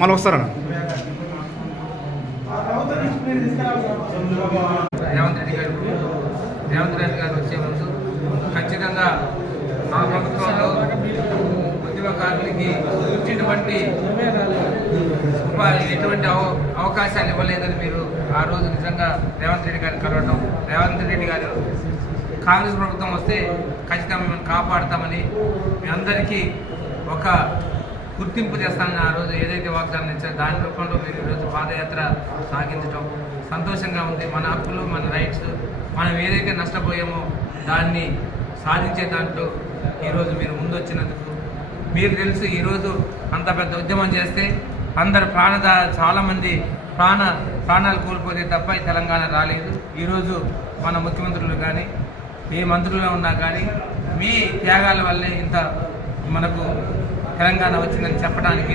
మళ్ళీ వస్తారన్న. రేవంత్ రెడ్డి గారు వచ్చే ముందు ఖచ్చితంగా మా ప్రభుత్వంలో ఉద్యమకారులకి ఇచ్చినటువంటి ఎటువంటి అవకాశాలు ఇవ్వలేదని మీరు ఆ రోజు నిజంగా రేవంత్ రెడ్డి గారిని కలవడం, రేవంత్ రెడ్డి గారు కాంగ్రెస్ ప్రభుత్వం వస్తే ఖచ్చితంగా మేము కాపాడుతామని మీ అందరికీ ఒక గుర్తింపు చేస్తానని ఆ రోజు ఏదైతే వాగ్దానం ఇచ్చారో దాని రూపంలో మీరు ఈరోజు పాదయాత్ర సాగించడం సంతోషంగా ఉంది. మన హక్కులు, మన రైట్స్, మనం ఏదైతే నష్టపోయామో దాన్ని సాధించే దాంట్లో ఈరోజు మీరు ముందొచ్చినందుకు మీకు తెలుసు. ఈరోజు అంత పెద్ద ఉద్యమం చేస్తే అందరు చాలామంది ప్రాణాలు కోల్పోతే తప్ప ఈ తెలంగాణ రాలేదు. ఈరోజు మన ముఖ్యమంత్రులు కానీ ఏ మంత్రులు ఉన్నా కానీ మీ త్యాగాల వల్లే ఇంత మనకు తెలంగాణ వచ్చిందని చెప్పడానికి